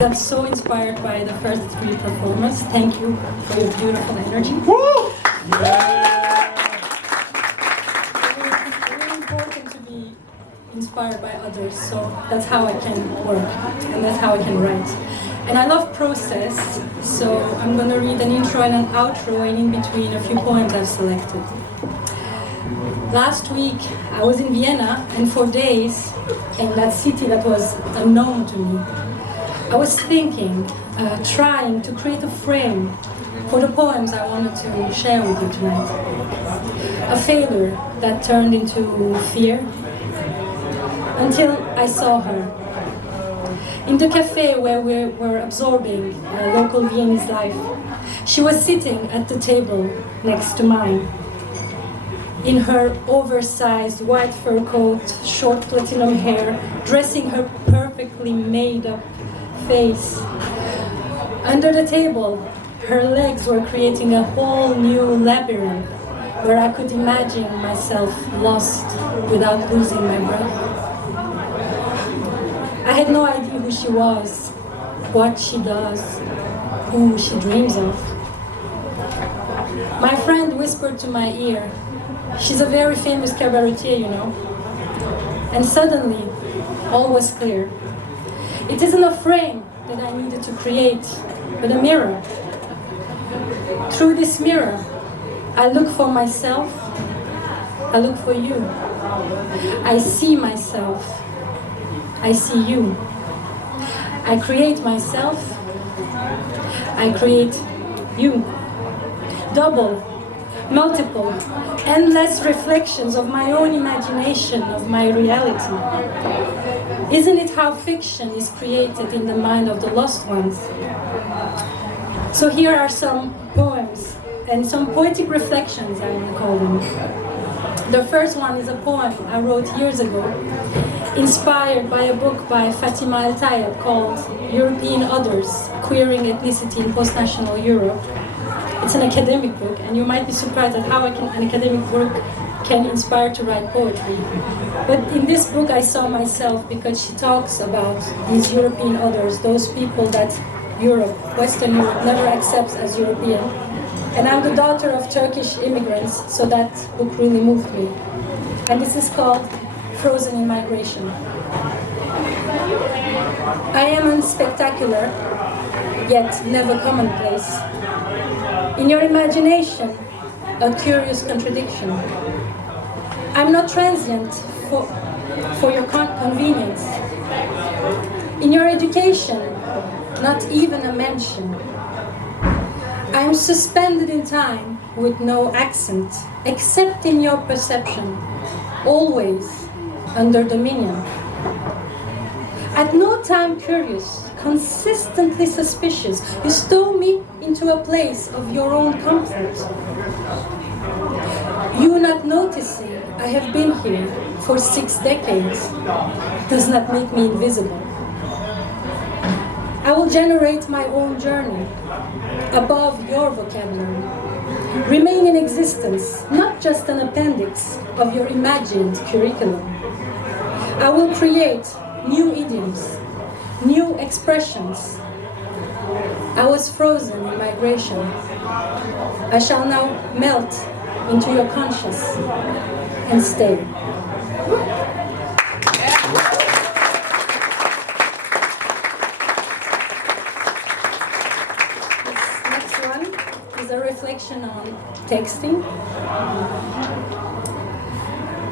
I'm so inspired by the first three performers. Thank you for your beautiful energy. Woo! It's really important to be inspired by others, so that's how I can work and that's how I can write. And I love process, so I'm going to read an intro and an outro and in between a few poems I've selected. Last week I was in Vienna and for days in that city that was unknown to me. I was thinking, trying to create a frame for the poems I wanted to share with you tonight. A failure that turned into fear until I saw her. In the cafe where we were absorbing local Viennese life, she was sitting at the table next to mine. In her oversized white fur coat, short platinum hair, dressing her perfectly made-up face. Under the table, her legs were creating a whole new labyrinth where I could imagine myself lost without losing my breath. I had no idea who she was, what she does, who she dreams of. My friend whispered to my ear, "She's a very famous cabaretier, you know." And suddenly, all was clear. It isn't a frame that I needed to create, but a mirror. Through this mirror, I look for myself, I look for you. I see myself, I see you. I create myself, I create you. Double, multiple, endless reflections of my own imagination, of my reality. Isn't it how fiction is created in the mind of the lost ones? So here are some poems and some poetic reflections, I want to call them. The first one is a poem I wrote years ago, inspired by a book by Fatima El-Tayeb called European Others, Queering Ethnicity in Post-National Europe. It's an academic book, and you might be surprised at how an academic work can inspire to write poetry. But in this book I saw myself because she talks about these European others, those people that Europe, Western Europe, never accepts as European. And I'm the daughter of Turkish immigrants, so that book really moved me. And this is called Frozen in Migration. I am unspectacular, yet never commonplace. In your imagination, a curious contradiction. I'm not transient for your convenience. In your education, not even a mention. I'm suspended in time with no accent, except in your perception, always under dominion. At no time curious, consistently suspicious, you stow me into a place of your own comfort. You not noticing I have been here for 6 decades does not make me invisible. I will generate my own journey above your vocabulary, remain in existence, not just an appendix of your imagined curriculum. I will create new idioms, new expressions. I was frozen in migration. I shall now melt into your conscious and stay. This next one is a reflection on texting.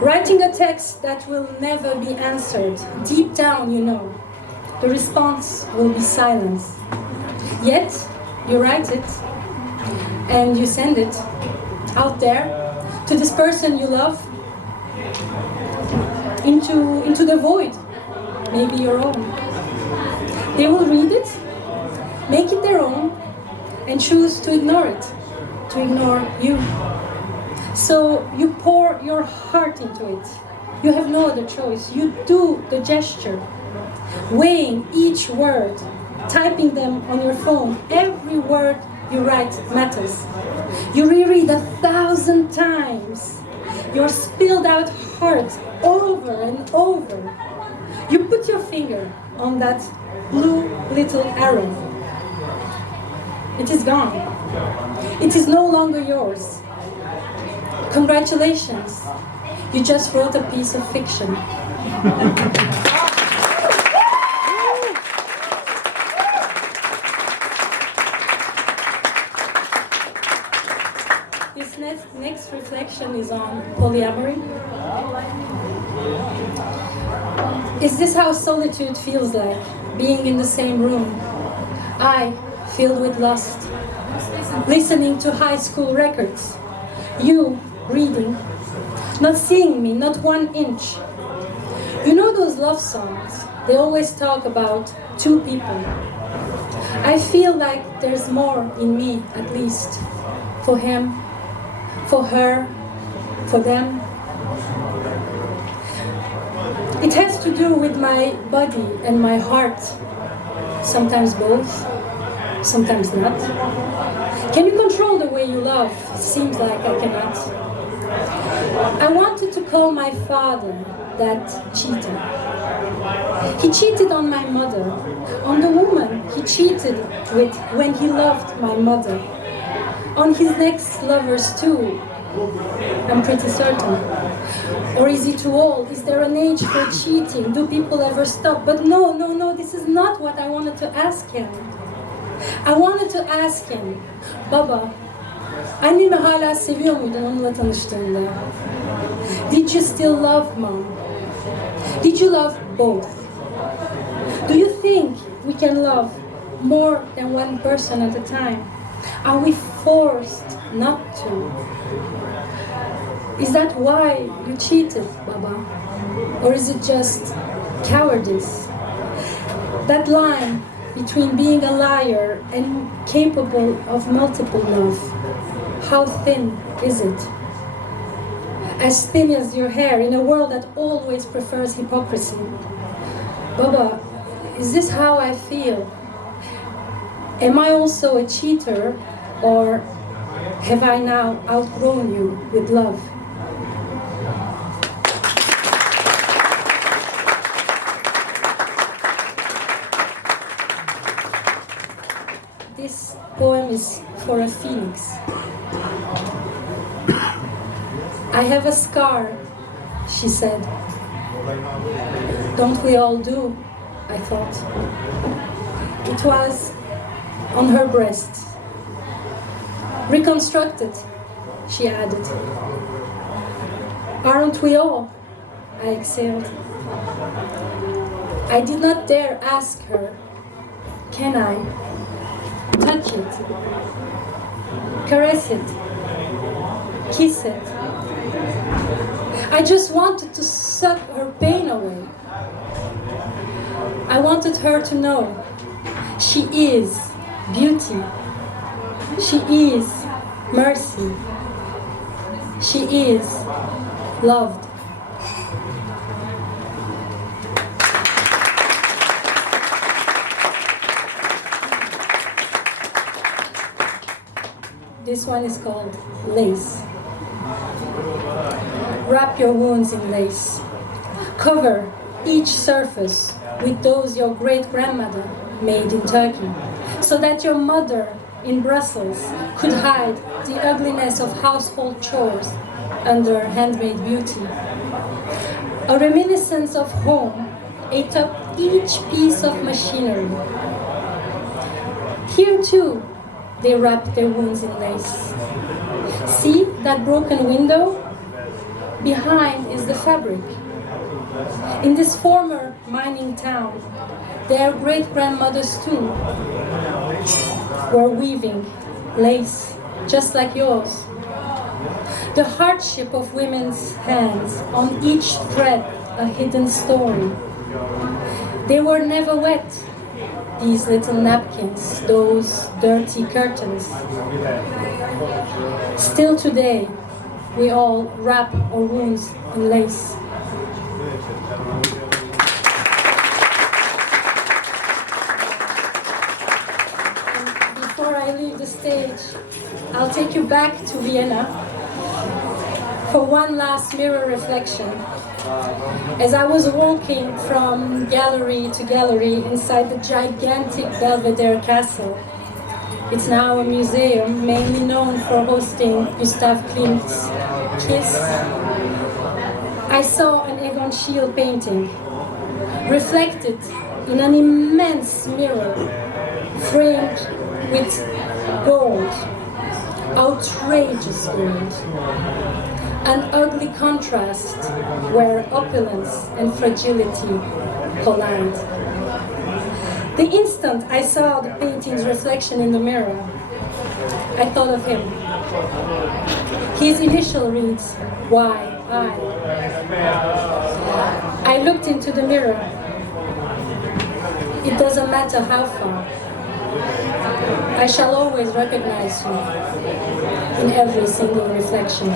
Writing a text that will never be answered. Deep down, you know, the response will be silence. Yet, you write it and you send it out there to this person you love, into the void, maybe your own. They will read it, make it their own, and choose to ignore it, to ignore you. So you pour your heart into it. You have no other choice. You do the gesture, weighing each word, typing them on your phone. Every word you write matters. You reread 1,000 times your spilled out heart over and over. You put your finger on that blue little arrow. It is gone. It is no longer yours. Congratulations. You just wrote a piece of fiction. This next reflection is on polyamory. Is this how solitude feels like? Being in the same room. I, filled with lust. Listening to high school records. You, reading. Not seeing me, not 1 inch. You know those love songs? They always talk about two people. I feel like there's more in me, at least. For him, for her, for them. It has to do with my body and my heart. Sometimes both, sometimes not. Can you control the way you love? Seems like I cannot. I wanted to call my father that cheater. He cheated on my mother, on the woman he cheated with when he loved my mother, on his next lovers too, I'm pretty certain. Or is he too old? Is there an age for cheating? Do people ever stop? But no, this is not what I wanted to ask him. I wanted to ask him, Baba, annemi hala seviyor muydun onunla tanıştığında? Did you still love mom? Did you love both? Do you think we can love more than one person at a time? Are we forced not to? Is that why you cheated, Baba? Or is it just cowardice? That line between being a liar and capable of multiple love, how thin is it? As thin as your hair in a world that always prefers hypocrisy. Baba, is this how I feel? Am I also a cheater, or have I now outgrown you with love? This poem is for a phoenix. I have a scar, she said. Don't we all do, I thought. It was on her breast. Reconstructed, she added. Aren't we all? I exhaled. I did not dare ask her, can I touch it, caress it, kiss it? I just wanted to suck her pain away. I wanted her to know she is beauty. She is mercy. She is loved. This one is called Lace. Wrap your wounds in lace. Cover each surface with those your great-grandmother made in Turkey, so that your mother in Brussels could hide the ugliness of household chores under handmade beauty. A reminiscence of home ate up each piece of machinery. Here too, they wrapped their wounds in lace. See that broken window? Behind is the fabric. In this former mining town, their great-grandmothers too were weaving lace just like yours. The hardship of women's hands, on each thread a hidden story. They were never wet, these little napkins, those dirty curtains. Still today, we all wrap our wounds in lace. Before I leave the stage, I'll take you back to Vienna for one last mirror reflection As I was walking from gallery to gallery inside the gigantic Belvedere Castle, it's now a museum mainly known for hosting Gustav Klimt's Kiss, I saw an Egon Schiele painting reflected in an immense mirror framed with gold, outrageous gold, an ugly contrast where opulence and fragility collide. The instant I saw the painting's reflection in the mirror, I thought of him. His initial reads, Y.I. I looked into the mirror. It doesn't matter how far. I shall always recognize you in every single reflection.